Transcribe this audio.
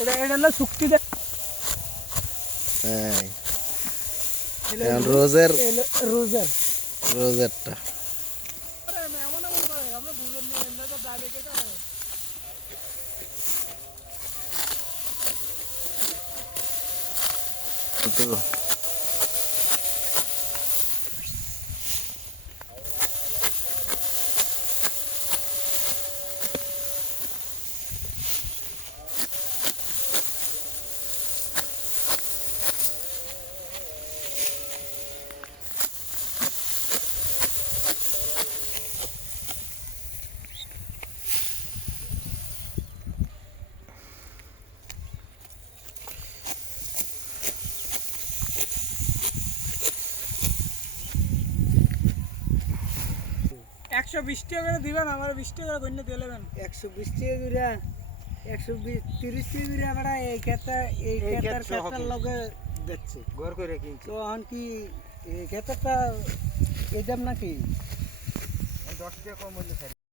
এটা হলো শুক্তি দে এখন রোজের রোজার রোজেরটা এমন এমন করে আমরা দুজন নিয়ে এনে তো ডাইরেক্ট এটা তো 120 টাকা করে দিবেন আমার 20 টাকা করে গণ্য দিয়ে নেবেন 120 টাকা করে 130 টাকা করে আমরা এই ক্ষেতের লগে দিচ্ছি ঘর করে কিনছি তো এখন কি এই ক্ষেতটা এই দাম নাকি 10 টাকা কম হলে